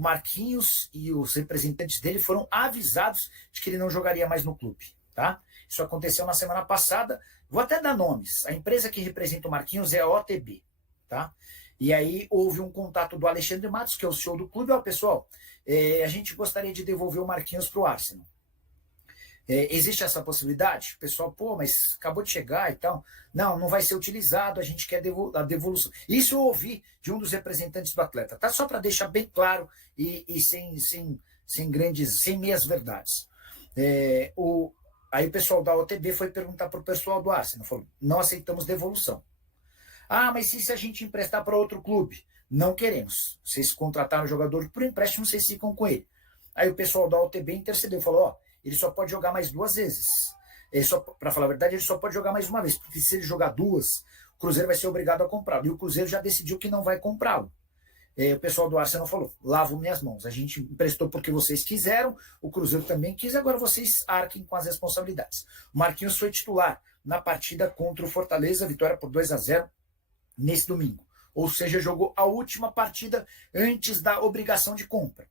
o Marquinhos e os representantes dele foram avisados de que ele não jogaria mais no clube, tá? Isso aconteceu na semana passada. Vou até dar nomes. A empresa que representa o Marquinhos é a OTB, tá? E aí houve um contato do Alexandre Matos, que é o CEO do clube. Ó, pessoal, a gente gostaria de devolver o Marquinhos para o Arsenal. Existe essa possibilidade? O pessoal, pô, mas acabou de chegar e tal. Não, não vai ser utilizado, a gente quer a devolução. Isso eu ouvi de um dos representantes do atleta, tá? Só para deixar bem claro e sem meias verdades. Aí o pessoal da OTB foi perguntar para o pessoal do Arsenal, falou, não aceitamos devolução. Ah, mas e se a gente emprestar para outro clube? Não queremos. Vocês contrataram o jogador por empréstimo, vocês ficam com ele. Aí o pessoal da OTB intercedeu, falou, ó, ele só pode jogar mais 2 vezes. Para falar a verdade, ele só pode jogar mais uma vez, porque se ele jogar 2, o Cruzeiro vai ser obrigado a comprá-lo. E o Cruzeiro já decidiu que não vai comprá-lo. O pessoal do Arsenal falou, lavo minhas mãos. A gente emprestou porque vocês quiseram, o Cruzeiro também quis, agora vocês arquem com as responsabilidades. O Marquinhos foi titular na partida contra o Fortaleza, vitória por 2-0 nesse domingo. Ou seja, jogou a última partida antes da obrigação de compra.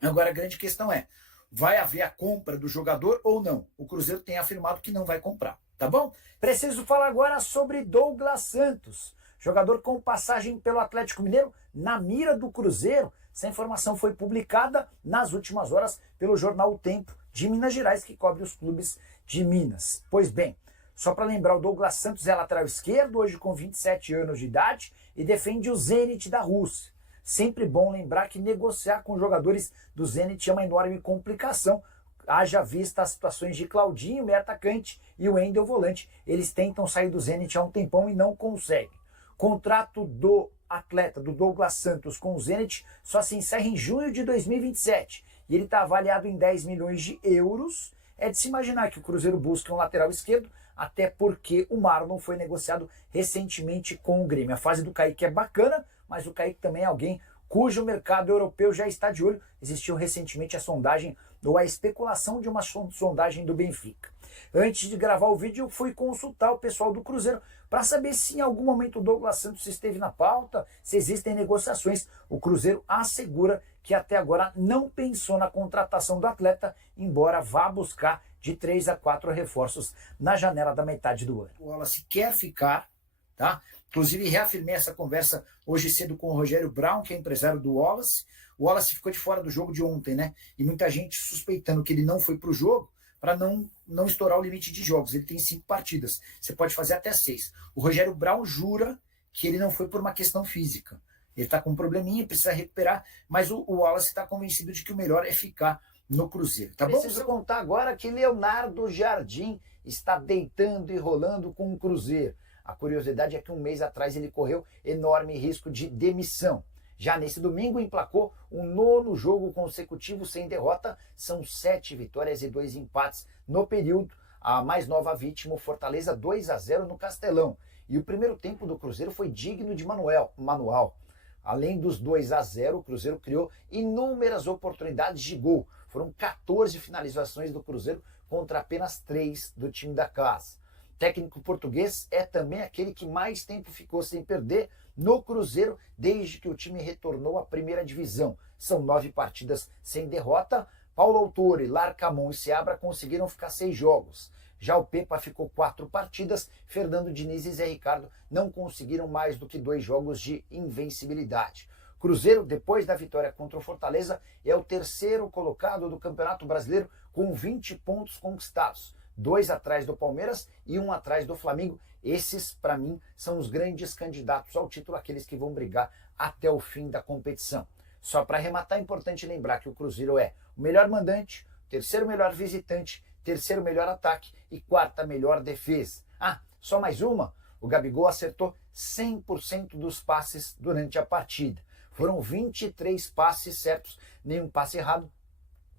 Agora a grande questão é, vai haver a compra do jogador ou não? O Cruzeiro tem afirmado que não vai comprar, tá bom? Preciso falar agora sobre Douglas Santos, jogador com passagem pelo Atlético Mineiro na mira do Cruzeiro. Essa informação foi publicada nas últimas horas pelo jornal O Tempo de Minas Gerais, que cobre os clubes de Minas. Pois bem, só para lembrar, o Douglas Santos é lateral esquerdo, hoje com 27 anos de idade, e defende o Zenit da Rússia. Sempre bom lembrar que negociar com jogadores do Zenit é uma enorme complicação. Haja vista as situações de Claudinho, meio atacante, e o Wendel, volante. Eles tentam sair do Zenit há um tempão e não conseguem. Contrato do atleta, do Douglas Santos, com o Zenit só se encerra em junho de 2027. E ele está avaliado em 10 milhões de euros. É de se imaginar que o Cruzeiro busca um lateral esquerdo, até porque o Marlon foi negociado recentemente com o Grêmio. A fase do Kaique é bacana, mas o Kaique também é alguém cujo mercado europeu já está de olho. Existiu recentemente a sondagem, ou a especulação de uma sondagem do Benfica. Antes de gravar o vídeo, eu fui consultar o pessoal do Cruzeiro para saber se em algum momento o Douglas Santos esteve na pauta, se existem negociações. O Cruzeiro assegura que até agora não pensou na contratação do atleta, embora vá buscar de 3 a 4 reforços na janela da metade do ano. O Wallace quer ficar, tá? Inclusive, reafirmei essa conversa hoje cedo com o Rogério Brown, que é empresário do Wallace. O Wallace ficou de fora do jogo de ontem, né? E muita gente suspeitando que ele não foi para o jogo para não estourar o limite de jogos. Ele tem 5 partidas. Você pode fazer até 6. O Rogério Brown jura que ele não foi por uma questão física. Ele está com um probleminha, precisa recuperar, mas o Wallace está convencido de que o melhor é ficar no Cruzeiro, tá bom? Preciso contar agora que Leonardo Jardim está deitando e rolando com o Cruzeiro. A curiosidade é que um mês atrás ele correu enorme risco de demissão. Já nesse domingo emplacou um 9º jogo consecutivo sem derrota, são 7 vitórias e 2 empates no período. A mais nova vítima, o Fortaleza, 2-0 no Castelão. E o primeiro tempo do Cruzeiro foi digno de manual. Além dos 2-0, o Cruzeiro criou inúmeras oportunidades de gol. Foram 14 finalizações do Cruzeiro contra apenas 3 do time da casa. O técnico português é também aquele que mais tempo ficou sem perder no Cruzeiro desde que o time retornou à primeira divisão. São 9 partidas sem derrota. Paulo Autori, Larcamon e Seabra conseguiram ficar 6 jogos. Já o Pepa ficou 4 partidas, Fernando Diniz e Zé Ricardo não conseguiram mais do que 2 jogos de invencibilidade. Cruzeiro, depois da vitória contra o Fortaleza, é o 3º colocado do Campeonato Brasileiro com 20 pontos conquistados. 2 atrás do Palmeiras e 1 atrás do Flamengo. Esses, para mim, são os grandes candidatos ao título, aqueles que vão brigar até o fim da competição. Só para arrematar, é importante lembrar que o Cruzeiro é o melhor mandante, o 3º melhor visitante, 3º melhor ataque e 4ª melhor defesa. Ah, só mais uma, o Gabigol acertou 100% dos passes durante a partida. Foram 23 passes certos, nenhum passe errado.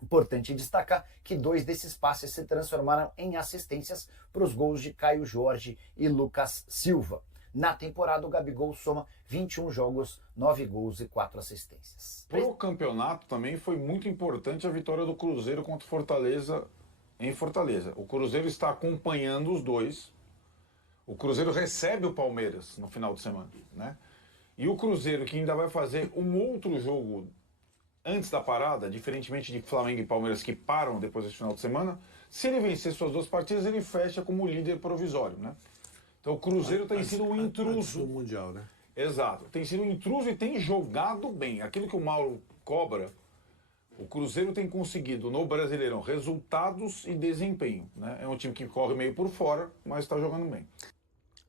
Importante destacar que 2 desses passes se transformaram em assistências para os gols de Caio Jorge e Lucas Silva. Na temporada, o Gabigol soma 21 jogos, 9 gols e 4 assistências. Para o campeonato também foi muito importante a vitória do Cruzeiro contra o Fortaleza em Fortaleza. O Cruzeiro está acompanhando os dois. O Cruzeiro recebe o Palmeiras no final de semana, né? E o Cruzeiro, que ainda vai fazer um outro jogo antes da parada, diferentemente de Flamengo e Palmeiras que param depois desse final de semana, se ele vencer suas 2 partidas, ele fecha como líder provisório, né? Então o Cruzeiro tem sido um intruso. Do Mundial, né? Exato. Tem sido um intruso e tem jogado bem. Aquilo que o Mauro cobra, o Cruzeiro tem conseguido no Brasileirão resultados e desempenho, né? É um time que corre meio por fora, mas está jogando bem.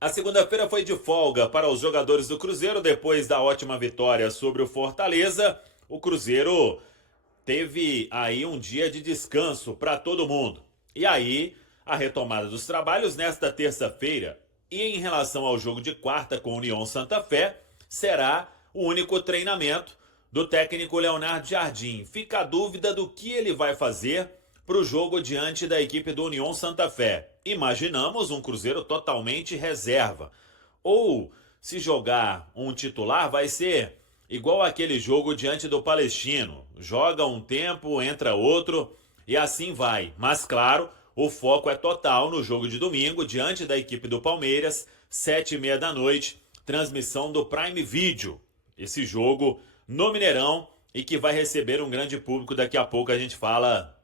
A segunda-feira foi de folga para os jogadores do Cruzeiro depois da ótima vitória sobre o Fortaleza. O Cruzeiro teve aí um dia de descanso para todo mundo. E aí, a retomada dos trabalhos nesta terça-feira. E em relação ao jogo de quarta com o União Santa Fé, será o único treinamento do técnico Leonardo Jardim. Fica a dúvida do que ele vai fazer para o jogo diante da equipe do União Santa Fé. Imaginamos um Cruzeiro totalmente reserva. Ou, se jogar um titular, vai ser igual aquele jogo diante do Palestino. Joga um tempo, entra outro e assim vai. Mas claro, o foco é total no jogo de domingo, diante da equipe do Palmeiras, 7h30 da noite, transmissão do Prime Video. Esse jogo no Mineirão e que vai receber um grande público. Daqui a pouco a gente fala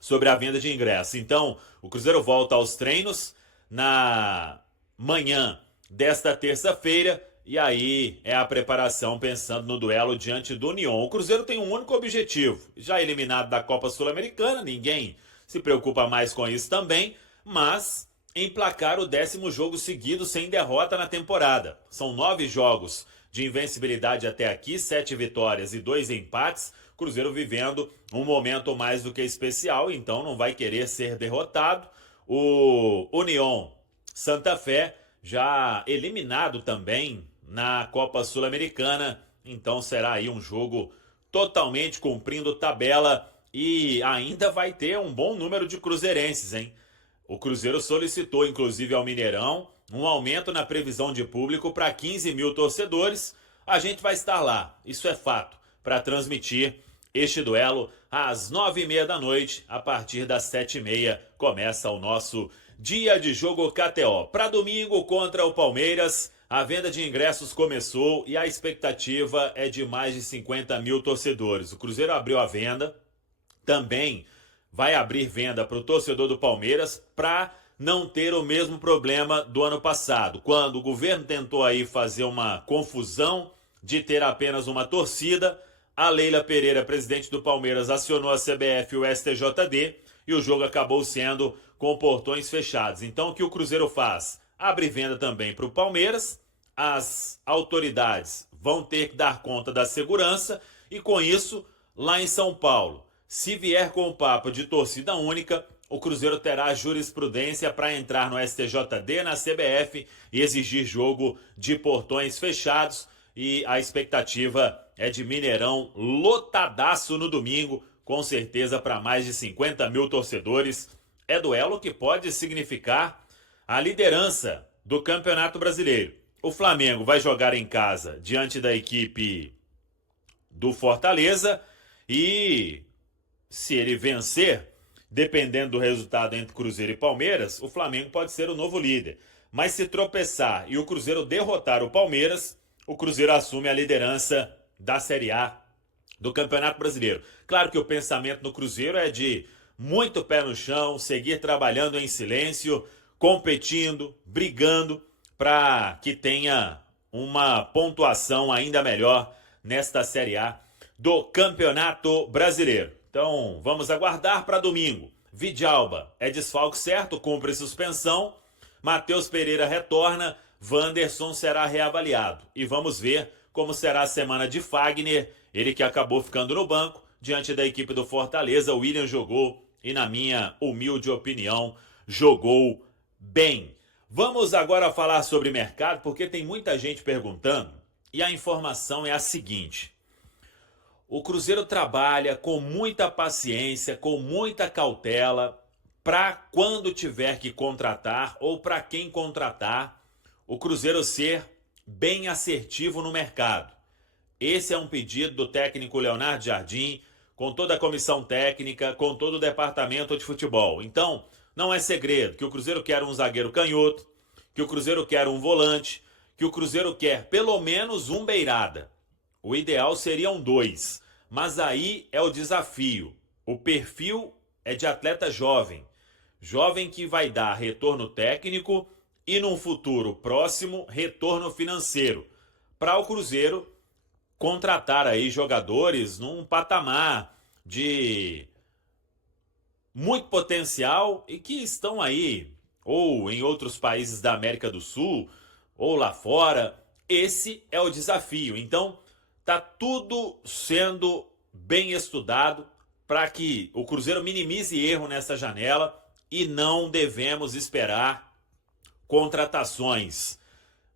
sobre a venda de ingressos. Então, o Cruzeiro volta aos treinos na manhã desta terça-feira e aí é a preparação pensando no duelo diante do União. O Cruzeiro tem um único objetivo, já eliminado da Copa Sul-Americana, ninguém se preocupa mais com isso também, mas emplacar o 10º jogo seguido sem derrota na temporada. São 9 jogos de invencibilidade até aqui, 7 vitórias e 2 empates. Cruzeiro vivendo um momento mais do que especial, então não vai querer ser derrotado. O União Santa Fé já eliminado também na Copa Sul-Americana, então será aí um jogo totalmente cumprindo tabela. E ainda vai ter um bom número de cruzeirenses, hein? O Cruzeiro solicitou, inclusive, ao Mineirão um aumento na previsão de público para 15 mil torcedores. A gente vai estar lá, isso é fato, para transmitir este duelo às 9h30 da noite. A partir das 7h30 começa o nosso dia de jogo KTO. Para domingo contra o Palmeiras, a venda de ingressos começou e a expectativa é de mais de 50 mil torcedores. O Cruzeiro abriu a venda. Também vai abrir venda para o torcedor do Palmeiras para não ter o mesmo problema do ano passado, quando o governo tentou aí fazer uma confusão de ter apenas uma torcida. A Leila Pereira, presidente do Palmeiras, acionou a CBF e o STJD e o jogo acabou sendo com portões fechados. Então o que o Cruzeiro faz? Abre venda também para o Palmeiras, as autoridades vão ter que dar conta da segurança e com isso, lá em São Paulo, se vier com o papo de torcida única, o Cruzeiro terá jurisprudência para entrar no STJD, na CBF e exigir jogo de portões fechados. E a expectativa é de Mineirão lotadaço no domingo, com certeza para mais de 50 mil torcedores. É duelo que pode significar a liderança do Campeonato Brasileiro. O Flamengo vai jogar em casa diante da equipe do Fortaleza e se ele vencer, dependendo do resultado entre Cruzeiro e Palmeiras, o Flamengo pode ser o novo líder. Mas se tropeçar e o Cruzeiro derrotar o Palmeiras, o Cruzeiro assume a liderança da Série A do Campeonato Brasileiro. Claro que o pensamento no Cruzeiro é de muito pé no chão, seguir trabalhando em silêncio, competindo, brigando para que tenha uma pontuação ainda melhor nesta Série A do Campeonato Brasileiro. Então, vamos aguardar para domingo. Vidalba é desfalque certo, cumpre suspensão. Matheus Pereira retorna. Wanderson será reavaliado. E vamos ver como será a semana de Fagner, ele que acabou ficando no banco diante da equipe do Fortaleza. O William jogou e, na minha humilde opinião, jogou bem. Vamos agora falar sobre mercado, porque tem muita gente perguntando e a informação é a seguinte. O Cruzeiro trabalha com muita paciência, com muita cautela, para quando tiver que contratar ou para quem contratar, o Cruzeiro ser bem assertivo no mercado. Esse é um pedido do técnico Leonardo Jardim, com toda a comissão técnica, com todo o departamento de futebol. Então, não é segredo que o Cruzeiro quer um zagueiro canhoto, que o Cruzeiro quer um volante, que o Cruzeiro quer pelo menos um beirada. O ideal seriam 2. mas aí é o desafio. O perfil é de atleta jovem. Jovem que vai dar retorno técnico e, num futuro próximo, retorno financeiro. Para o Cruzeiro contratar aí jogadores num patamar de muito potencial e que estão aí, ou em outros países da América do Sul, ou lá fora. Esse é o desafio. Então, tá tudo sendo bem estudado para que o Cruzeiro minimize erro nessa janela e não devemos esperar contratações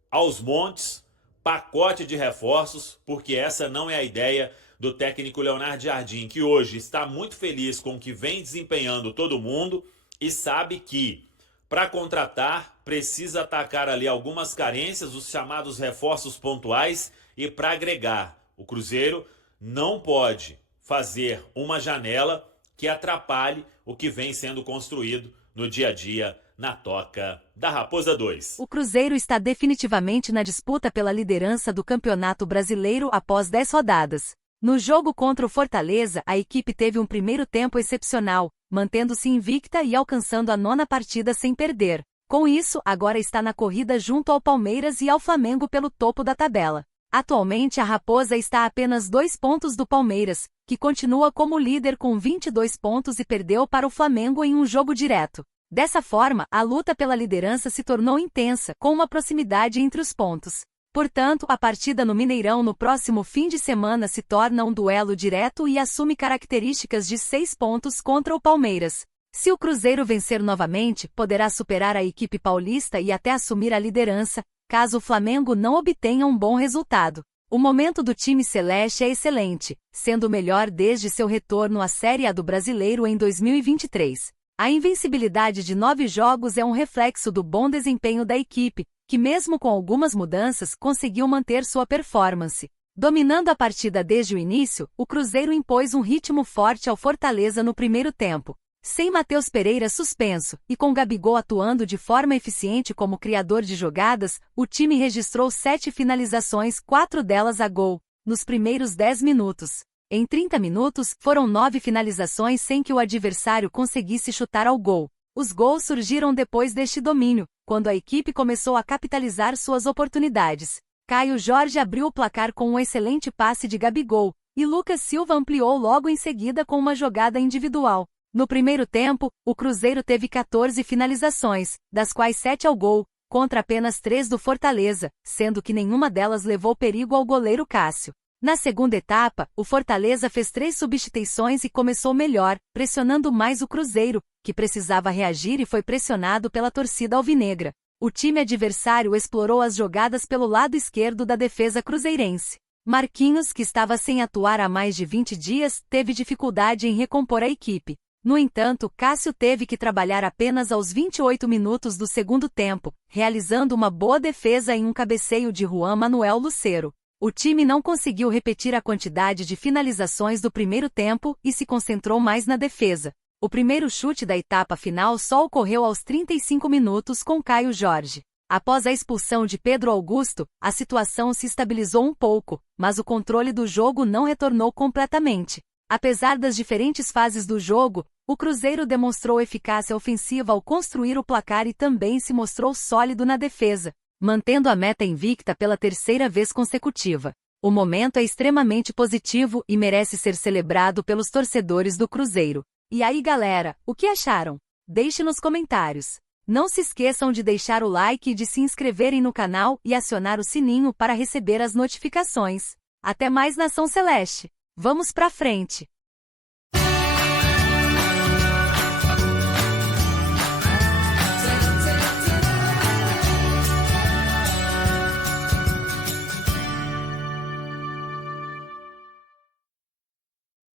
aos montes, pacote de reforços, porque essa não é a ideia do técnico Leonardo Jardim, que hoje está muito feliz com o que vem desempenhando todo mundo e sabe que para contratar precisa atacar ali algumas carências, os chamados reforços pontuais, e para agregar. O Cruzeiro não pode fazer uma janela que atrapalhe o que vem sendo construído no dia a dia na toca da Raposa 2. O Cruzeiro está definitivamente na disputa pela liderança do Campeonato Brasileiro após 10 rodadas. No jogo contra o Fortaleza, a equipe teve um primeiro tempo excepcional, mantendo-se invicta e alcançando a 9ª partida sem perder. Com isso, agora está na corrida junto ao Palmeiras e ao Flamengo pelo topo da tabela. Atualmente, a Raposa está a apenas 2 pontos do Palmeiras, que continua como líder com 22 pontos e perdeu para o Flamengo em um jogo direto. Dessa forma, a luta pela liderança se tornou intensa, com uma proximidade entre os pontos. Portanto, a partida no Mineirão no próximo fim de semana se torna um duelo direto e assume características de 6 pontos contra o Palmeiras. Se o Cruzeiro vencer novamente, poderá superar a equipe paulista e até assumir a liderança, caso o Flamengo não obtenha um bom resultado. O momento do time celeste é excelente, sendo o melhor desde seu retorno à Série A do Brasileiro em 2023. A invencibilidade de 9 jogos é um reflexo do bom desempenho da equipe, que mesmo com algumas mudanças conseguiu manter sua performance. Dominando a partida desde o início, o Cruzeiro impôs um ritmo forte ao Fortaleza no primeiro tempo. Sem Matheus Pereira suspenso, e com Gabigol atuando de forma eficiente como criador de jogadas, o time registrou 7 finalizações, 4 delas a gol, nos primeiros 10 minutos. Em 30 minutos, foram 9 finalizações sem que o adversário conseguisse chutar ao gol. Os gols surgiram depois deste domínio, quando a equipe começou a capitalizar suas oportunidades. Caio Jorge abriu o placar com um excelente passe de Gabigol, e Lucas Silva ampliou logo em seguida com uma jogada individual. No primeiro tempo, o Cruzeiro teve 14 finalizações, das quais 7 ao gol, contra apenas 3 do Fortaleza, sendo que nenhuma delas levou perigo ao goleiro Cássio. Na segunda etapa, o Fortaleza fez 3 substituições e começou melhor, pressionando mais o Cruzeiro, que precisava reagir e foi pressionado pela torcida alvinegra. O time adversário explorou as jogadas pelo lado esquerdo da defesa cruzeirense. Marquinhos, que estava sem atuar há mais de 20 dias, teve dificuldade em recompor a equipe. No entanto, Cássio teve que trabalhar apenas aos 28 minutos do segundo tempo, realizando uma boa defesa em um cabeceio de Juan Manuel Lucero. O time não conseguiu repetir a quantidade de finalizações do primeiro tempo e se concentrou mais na defesa. O primeiro chute da etapa final só ocorreu aos 35 minutos com Caio Jorge. Após a expulsão de Pedro Augusto, a situação se estabilizou um pouco, mas o controle do jogo não retornou completamente. Apesar das diferentes fases do jogo, o Cruzeiro demonstrou eficácia ofensiva ao construir o placar e também se mostrou sólido na defesa, mantendo a meta invicta pela 3ª vez consecutiva. O momento é extremamente positivo e merece ser celebrado pelos torcedores do Cruzeiro. E aí, galera, o que acharam? Deixe nos comentários. Não se esqueçam de deixar o like e de se inscreverem no canal e acionar o sininho para receber as notificações. Até mais, Nação Celeste! Vamos pra frente!